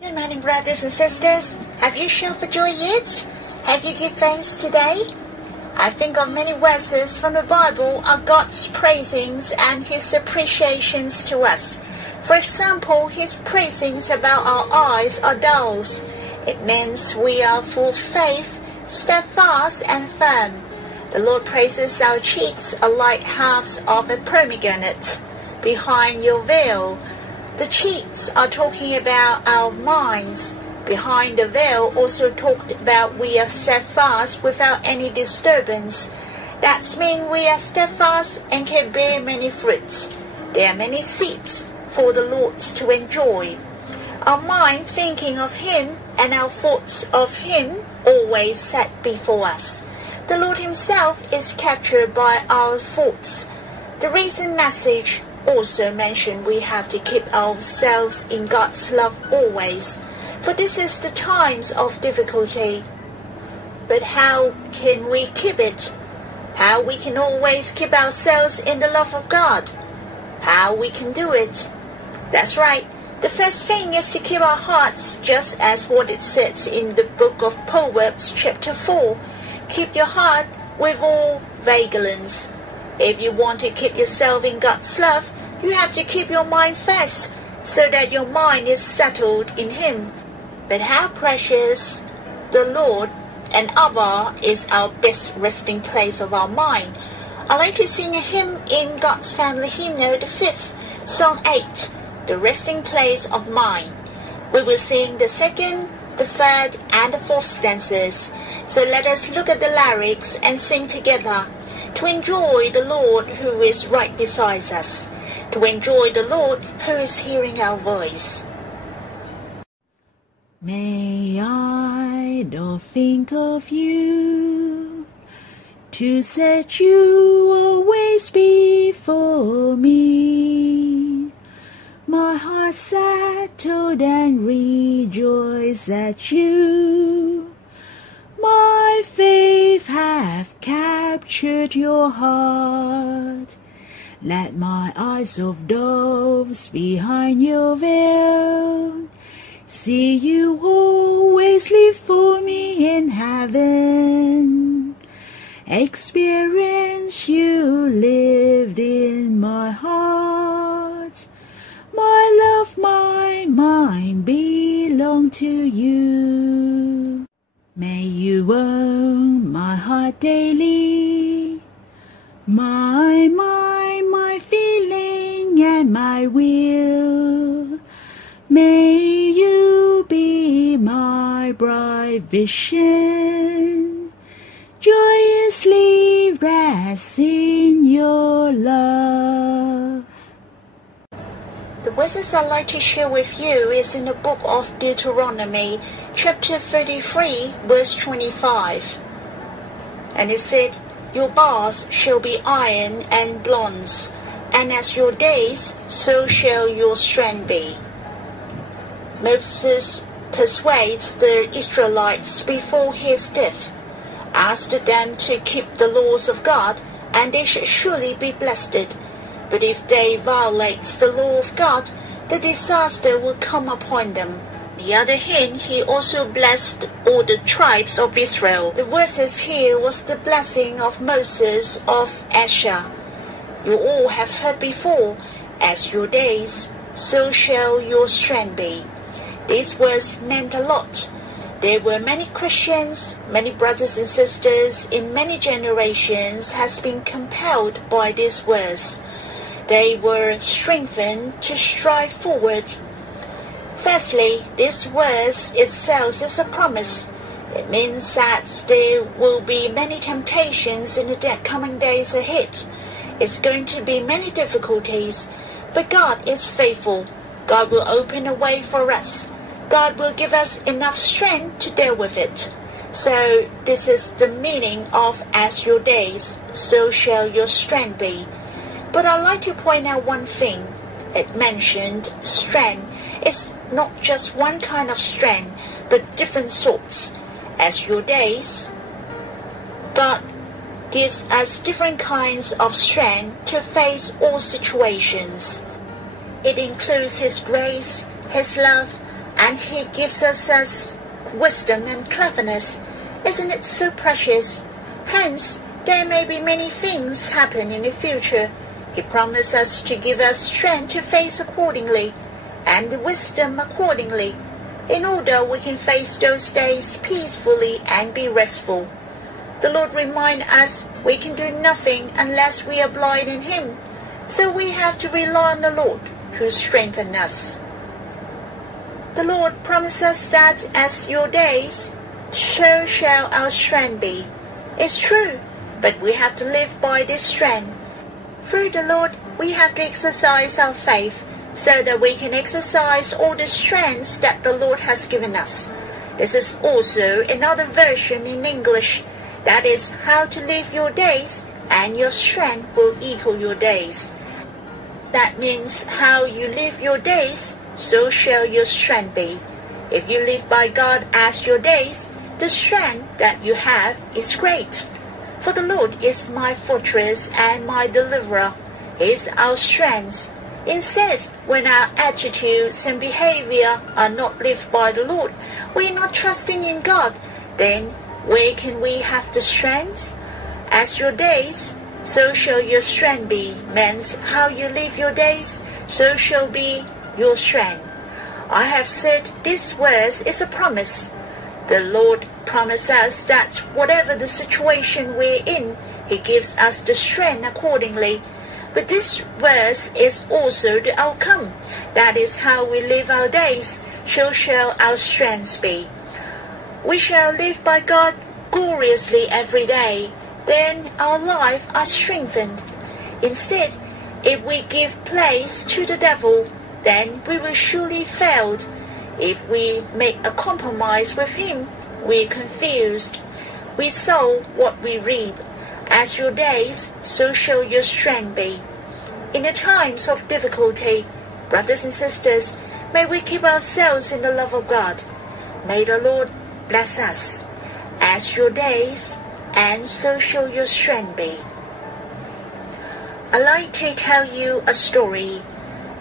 Good morning, brothers and sisters. Have you shouted for joy yet? Have you given thanks today? I think of many verses from the Bible are God's praisings and His appreciations to us. For example, His praisings about our eyes are those. It means we are full of faith, steadfast and firm. The Lord praises our cheeks are like halves of a pomegranate behind your veil. The cheeks are talking about our minds. Behind the veil also talked about we are steadfast without any disturbance. That means we are steadfast and can bear many fruits. There are many seeds for the Lord to enjoy. Our mind thinking of Him and our thoughts of Him always set before us. The Lord Himself is captured by our thoughts. The recent message also mentioned we have to keep ourselves in God's love always, for this is the times of difficulty. But how can we keep it? How we can always keep ourselves in the love of God? How we can do it? That's right. The first thing is to keep our hearts, just as what it says in the book of Proverbs chapter 4. Keep your heart with all vigilance. If you want to keep yourself in God's love, you have to keep your mind fast, so that your mind is settled in Him. But how precious the Lord and Abba is our best resting place of our mind. I like to sing a hymn in God's Family Hymnal, the 5th, Song 8, The Resting Place of Mind. We will sing the 2nd, the 3rd, and the 4th stanzas. So let us look at the lyrics and sing together, to enjoy the Lord who is right beside us, to enjoy the Lord who is hearing our voice. May I not think of you, to set you always before me. My heart settled and rejoice at you. My faith hath captured your heart. Let my eyes of doves behind your veil see you always live for me in heaven. Experience you lived in my heart. My love, my mind belong to you. May you own my heart daily, my mind, my feeling, and my will. May you be my bright vision, joyously rest in your love. The verses I'd like to share with you is in the book of Deuteronomy, chapter 33, verse 25. And it said, Your bars shall be iron and bronze, and as your days, so shall your strength be. Moses persuades the Israelites before his death, asked them to keep the laws of God, and they should surely be blessed. But if they violate the law of God, the disaster will come upon them. On the other hand, he also blessed all the tribes of Israel. The verses here was the blessing of Moses of Asher. You all have heard before, as your days, so shall your strength be. This verse meant a lot. There were many Christians, many brothers and sisters in many generations has been compelled by this verse. They were strengthened to strive forward. Firstly, this verse itself is a promise. It means that there will be many temptations in the coming days ahead. It's going to be many difficulties, but God is faithful. God will open a way for us. God will give us enough strength to deal with it. So this is the meaning of as your days, so shall your strength be. But I'd like to point out one thing. It mentioned strength. It's not just one kind of strength, but different sorts. As your days, God gives us different kinds of strength to face all situations. It includes His grace, His love, and He gives us wisdom and cleverness. Isn't it so precious? Hence, there may be many things happen in the future. He promised us to give us strength to face accordingly, and the wisdom accordingly, in order we can face those days peacefully and be restful. The Lord reminds us we can do nothing unless we abide in Him, so we have to rely on the Lord who strengthens us. The Lord promised us that as your days, so shall our strength be. It's true, but we have to live by this strength. Through the Lord, we have to exercise our faith, so that we can exercise all the strengths that the Lord has given us. This is also another version in English, that is how to live your days, and your strength will equal your days. That means how you live your days, so shall your strength be. If you live by God as your days, the strength that you have is great. For the Lord is my fortress and my deliverer. He is our strength. Instead, when our attitudes and behavior are not lived by the Lord, we are not trusting in God, then where can we have the strength? As your days, so shall your strength be, means how you live your days, so shall be your strength. I have said this verse is a promise. The Lord promised us that whatever the situation we're in, He gives us the strength accordingly. But this verse is also the outcome. That is how we live our days, so shall our strength be. We shall live by God gloriously every day. Then our life are strengthened. Instead, if we give place to the devil, then we will surely fail. If we make a compromise with him, we are confused. We sow what we reap. As your days, so shall your strength be. In the times of difficulty, brothers and sisters, may we keep ourselves in the love of God. May the Lord bless us. As your days, and so shall your strength be. I'd like to tell you a story.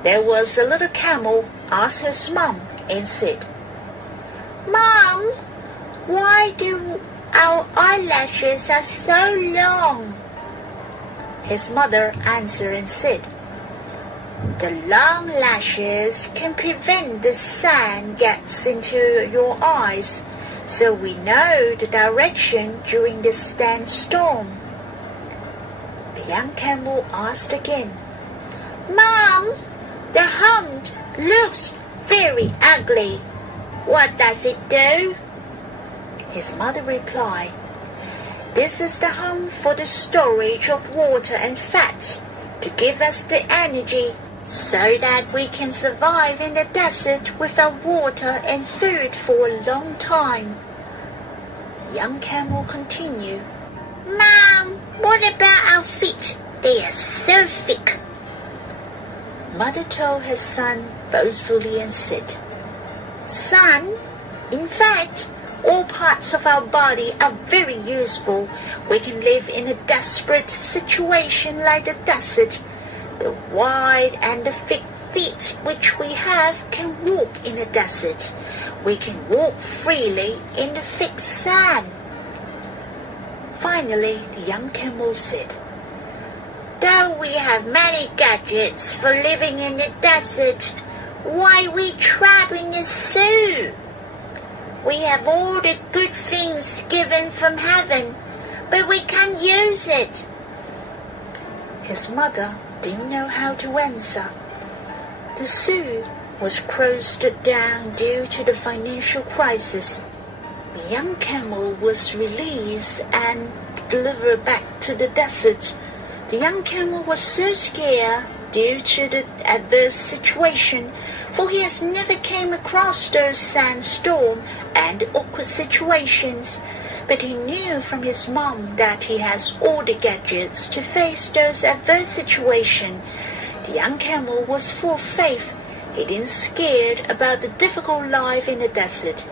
There was a little camel asked his mom and said, "Mom, why do our eyelashes are so long?" His mother answered and said, "The long lashes can prevent the sun gets into your eyes, so we know the direction during the sandstorm." The young camel asked again, "Mom, the hump looks very ugly. What does it do?" His mother replied, "This is the hump for the storage of water and fat, to give us the energy so that we can survive in the desert without water and food for a long time." The young camel continued, "Mom, what about our feet? They are so thick." Mother told her son boastfully and said, "Son, in fact, all parts of our body are very useful. We can live in a desperate situation like the desert. The wide and the thick feet which we have can walk in the desert. We can walk freely in the thick sand." Finally, the young camel said, "Though we have many gadgets for living in the desert, why we trapped in the zoo? We have all the good things given from heaven, but we can't use it." His mother didn't know how to answer. The zoo was closed down due to the financial crisis. The young camel was released and delivered back to the desert. The young camel was so scared due to the adverse situation, for he has never came across those sandstorms and awkward situations. But he knew from his mom that he has all the gadgets to face those adverse situations. The young camel was full of faith. He didn't scared about the difficult life in the desert.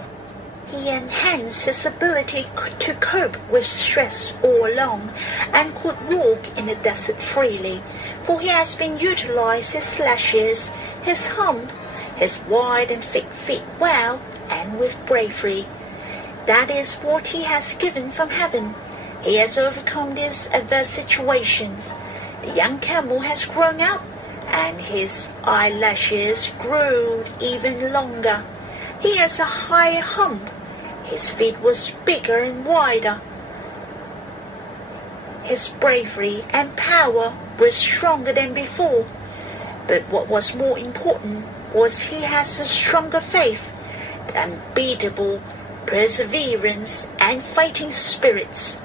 He enhanced his ability to cope with stress all along and could walk in the desert freely, for he has been utilized his lashes, his hump, his wide and thick feet well and with bravery. That is what he has given from heaven. He has overcome these adverse situations. The young camel has grown up, and his eyelashes grew even longer. He has a higher hump. His feet was bigger and wider. His bravery and power were stronger than before. But what was more important was he has a stronger faith, the unbeatable perseverance and fighting spirits.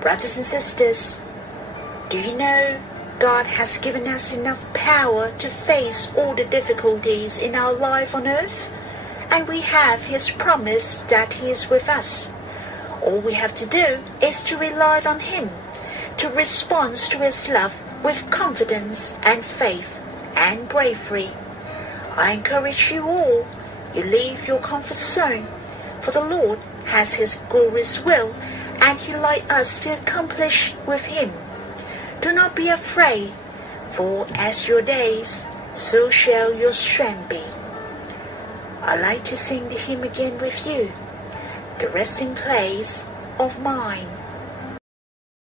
Brothers and sisters, do you know God has given us enough power to face all the difficulties in our life on earth? And we have His promise that He is with us. All we have to do is to rely on Him, to respond to His love with confidence and faith and bravery. I encourage you all, you leave your comfort zone, for the Lord has His glorious will, and He likes us to accomplish with Him. Do not be afraid, for as your days, so shall your strength be. I'd like to sing the hymn again with you, the resting place of mine.